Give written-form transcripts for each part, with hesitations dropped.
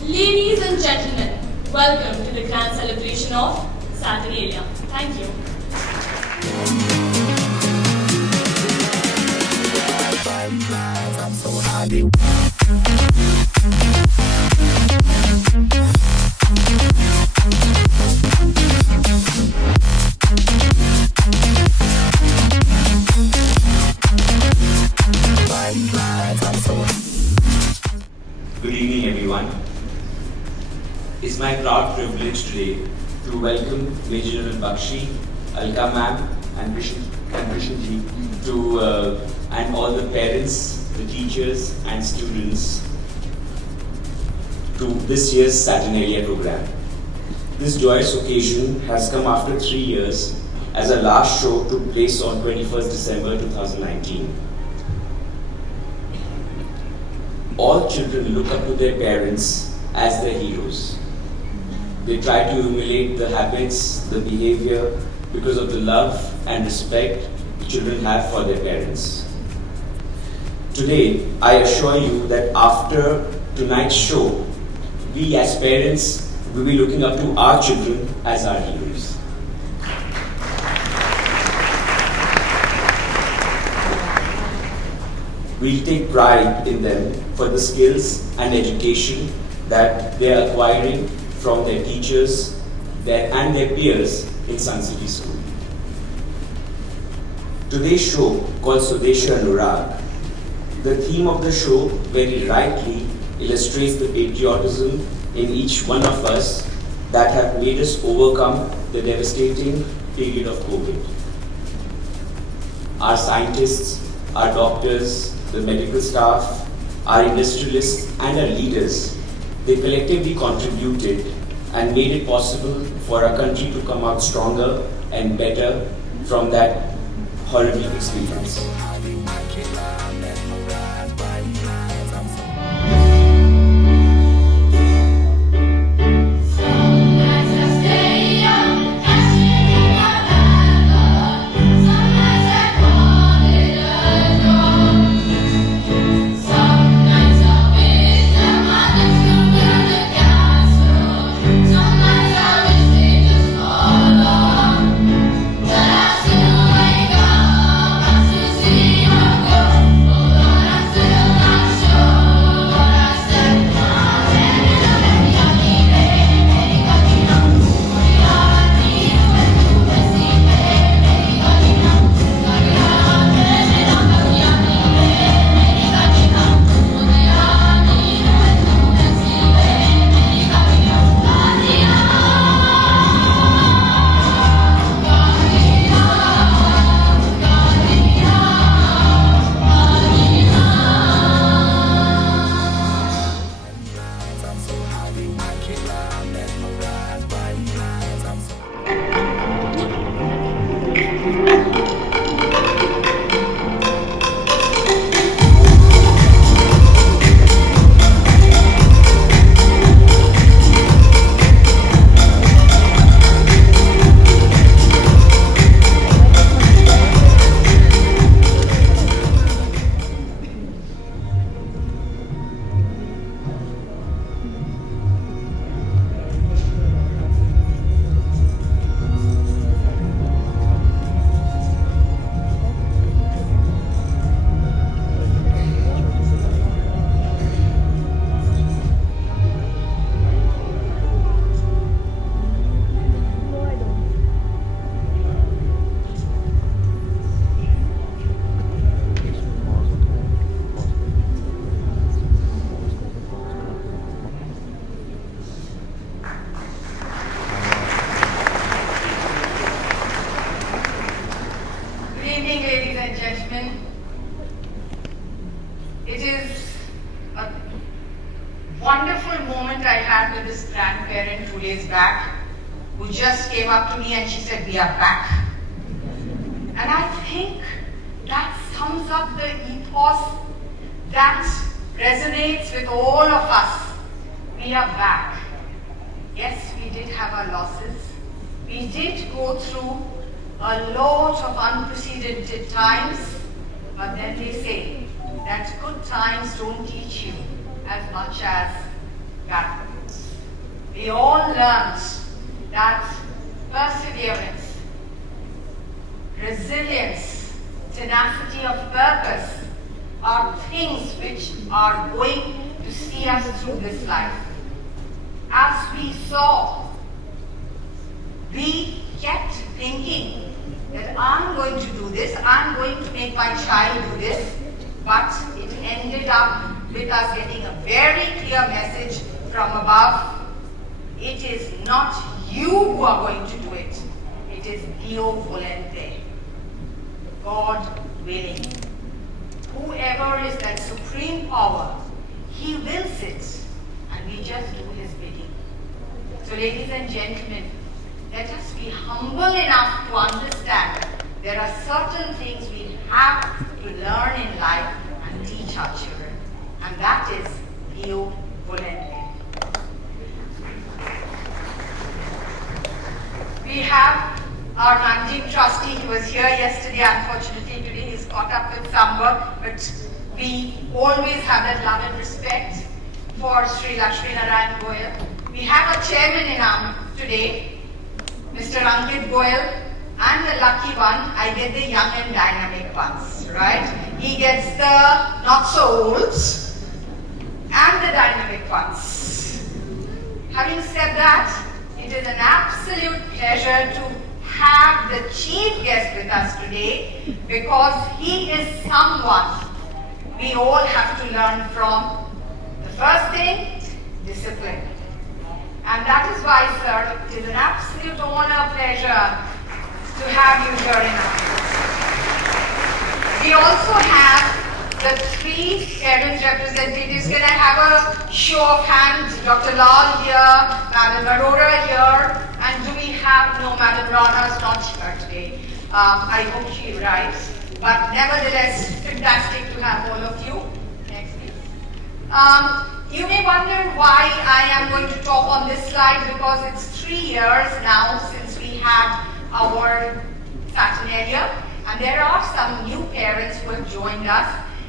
Ladies and gentlemen, welcome to the grand celebration of Saturnalia. Thank you. Good evening, everyone. It's my proud privilege today to welcome Major General Bakshi, Alka ma'am, and Krishan ji, and all the parents, the teachers, and students to this year's Saturnalia program. This joyous occasion has come after 3 years, as our last show took place on 21st December 2019. All children look up to their parents as their heroes. They try to emulate the habits, the behavior, because of the love and respect children have for their parents. Today, I assure you that after tonight's show, we as parents will be looking up to our children as our heroes. We'll take pride in them for the skills and education that they are acquiring from their teachers and their peers in Suncity School. Today's show, called Swadeshi Anurag, the theme of the show very rightly illustrates the patriotism in each one of us that have made us overcome the devastating period of COVID. Our scientists, our doctors, the medical staff, our industrialists, and our leaders, they collectively contributed and made it possible for our country to come out stronger and better from that horrible experience. See It is a wonderful moment I had with this grandparent 2 days back, who just came up to me and she said, "We are back." And I think that sums up the ethos that resonates with all of us. We are back. Yes, we did have our losses. We did go through a lot of unprecedented times, but then they say that good times don't teach you as much as bad ones. We all learned that perseverance, resilience, tenacity of purpose are things which are going to see us through this life. As we saw, we kept thinking that I'm going to do this, I'm going to make my child do this, but it ended up with us getting a very clear message from above. It is not you who are going to do it. It is Dio volente. God willing. Whoever is that supreme power, He wills it, and we just do His bidding. So ladies and gentlemen, let us be humble enough to understand there are certain things we have to learn in life and teach our children. And that is Dio volente. We have our managing trustee. He was here yesterday. Unfortunately, today he's caught up with some work. But we always have that love and respect for Sri Lakshmi Narayan Goyal. We have a chairman in today, Mr. Ankit Goyal, and the lucky one, I get the young and dynamic ones, right? He gets the not so olds and the dynamic ones. Having said that, it is an absolute pleasure to have the chief guest with us today, because he is someone we all have to learn from. The first thing, discipline. And that is why, sir, it is an absolute honor, pleasure to have you here in our midst. We also have the three parents representatives. Can I have a show of hands? Dr. Lal here, Madam Arora here, and do we have, no, Madam Rana is not here today. I hope she arrives. But nevertheless, fantastic to have all of you. Next, please. You may wonder why I am going to talk on this slide, because it's 3 years now since we had our Saturnalia, and there are some new parents who have joined us.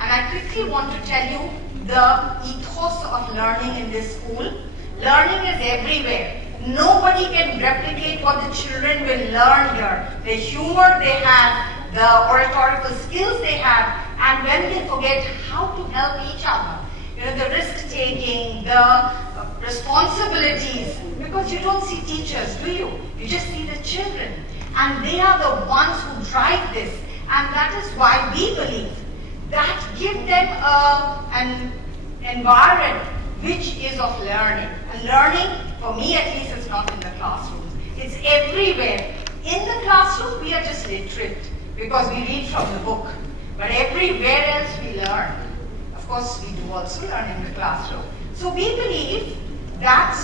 And I quickly want to tell you the ethos of learning in this school. Learning is everywhere. Nobody can replicate what the children will learn here. The humor they have, the oratorical skills they have, and when they forget how to help each other. You know, the risk-taking, the responsibilities, because you don't see teachers, do you? You just see the children. And they are the ones who drive this. And that is why we believe that give them an environment which is of learning. And learning, for me at least, is not in the classrooms. It's everywhere. In the classroom, we are just literate because we read from the book. But everywhere else we learn. Of course, we do also learn in the classroom. So we believe that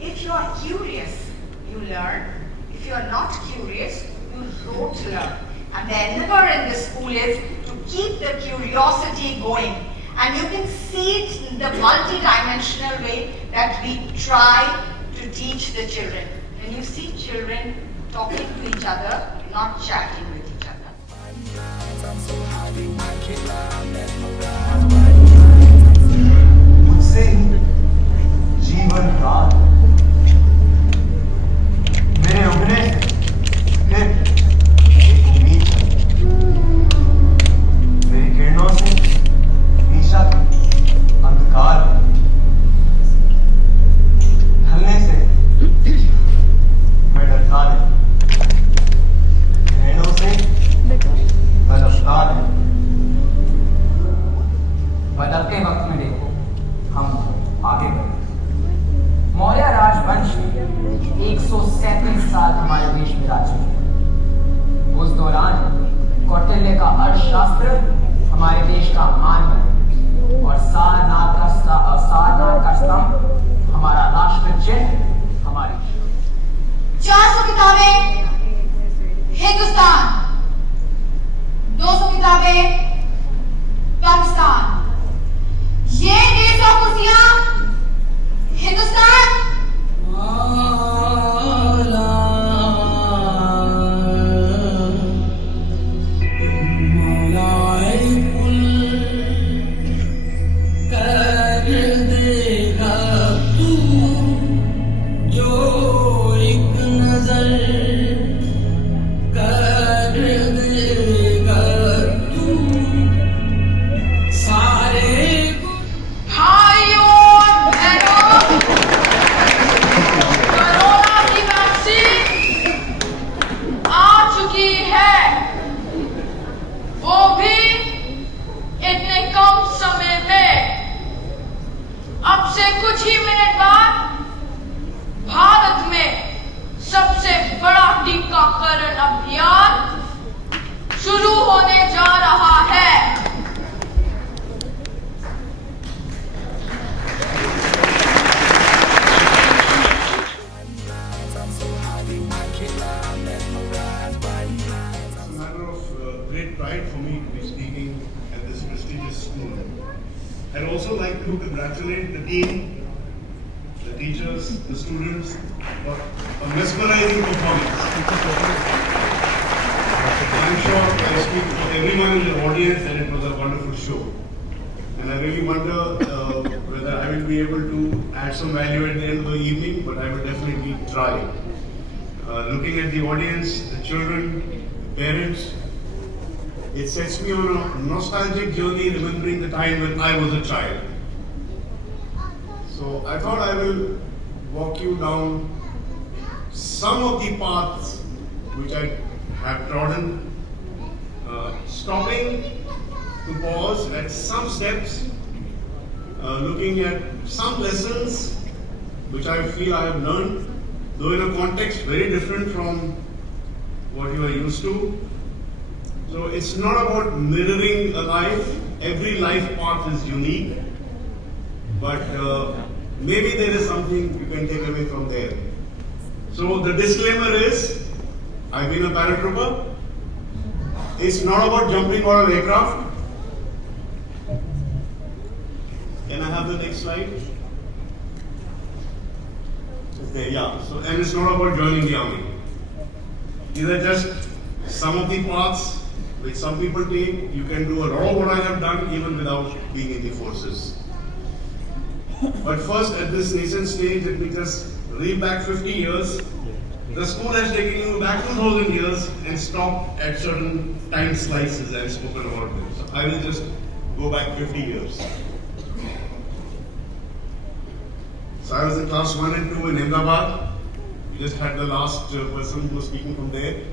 if you are curious, you learn. If you are not curious, you don't learn. And the endeavor in the school is to keep the curiosity going. And you can see it in the multi-dimensional way that we try to teach the children. When you see children talking to each other, not chatting with each other. मुझसे जीवन काल मेरे उगने फिर एक उम्मीद मेरी किरणों से हमेशा अंधकार ढलने से मैं डरता नहीं किरणों से मैं रफ्तार है also like to congratulate the team, the teachers, the students for a mesmerizing performance. I'm sure I speak for everyone in the audience that it was a wonderful show. And I really wonder whether I will be able to add some value at the end of the evening, but I will definitely try. Looking at the audience, the children, the parents, it sets me on a nostalgic journey remembering the time when I was a child. So I thought I will walk you down some of the paths which I have trodden, stopping to pause at some steps, looking at some lessons which I feel I have learned, though in a context very different from what you are used to. So it's not about mirroring a life. Every life path is unique, but maybe there is something you can take away from there. So the disclaimer is, I've been a paratrooper. It's not about jumping out of aircraft. Can I have the next slide? Okay, yeah. So, and it's not about joining the army. These are just some of the paths which some people take. You can do a lot of what I have done even without being in the forces. But first, at this nascent stage, let me just read back 50 years. The school has taken you back 2000 years and stopped at certain time slices and spoken about them. So I will just go back 50 years. So I was in class 1 and 2 in Ahmedabad. We just had the last person who was speaking from there.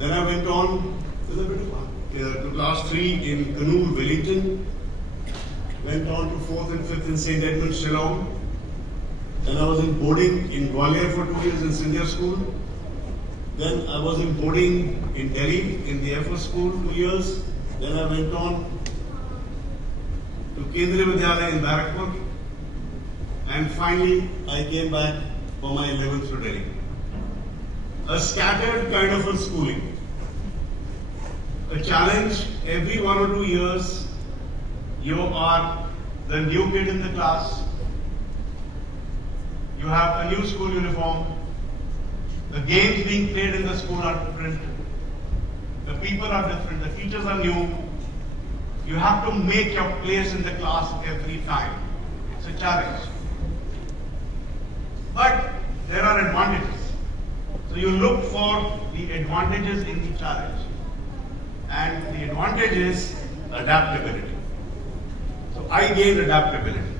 Then I went on to class 3 in Kannur, Wellington. Went on to 4th and 5th in St. Edmunds, Shillong. Then I was in boarding in Gwalior for 2 years in senior school. Then I was in boarding in Delhi in the Air Force School 2 years. Then I went on to Kendriya Vidyalaya in Barrackpur. And finally, I came back for my 11th to Delhi. A scattered kind of a schooling. A challenge every 1 or 2 years. You are the new kid in the class. You have a new school uniform. The games being played in the school are different. The people are different. The teachers are new. You have to make your place in the class every time. It's a challenge. But there are advantages. So you look for the advantages in the challenge. And the advantage is adaptability. So I gained adaptability.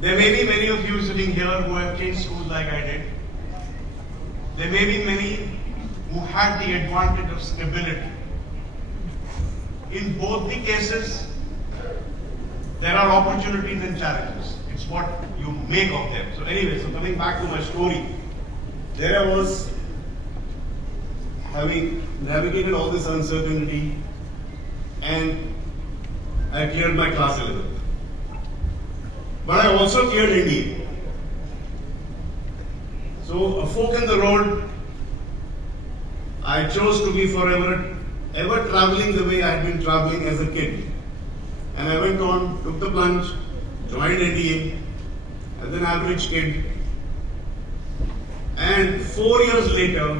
There may be many of you sitting here who have changed schools like I did. There may be many who had the advantage of stability. In both the cases, there are opportunities and challenges. It's what you make of them. So anyway, so coming back to my story, there I was having navigated all this uncertainty and I cleared my class 11th. But I also cleared India. So a fork in the road, I chose to be forever ever traveling the way I had been traveling as a kid. And I went on, took the plunge, joined NDA, as an average kid. And 4 years later,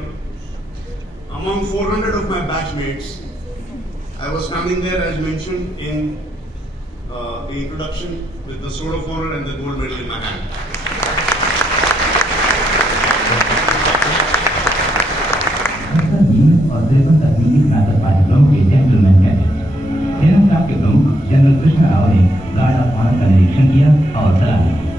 among 400 of my batchmates, I was standing there as mentioned in the introduction with the Sword of Honor and the gold medal in my hand. और 53 तकनीकी स्नातक पाठ्यक्रम के gentleman cadet सेना staff के प्रमुख general Krishna Rao ने guard of honour का निरीक्षण किया और सलाह दी।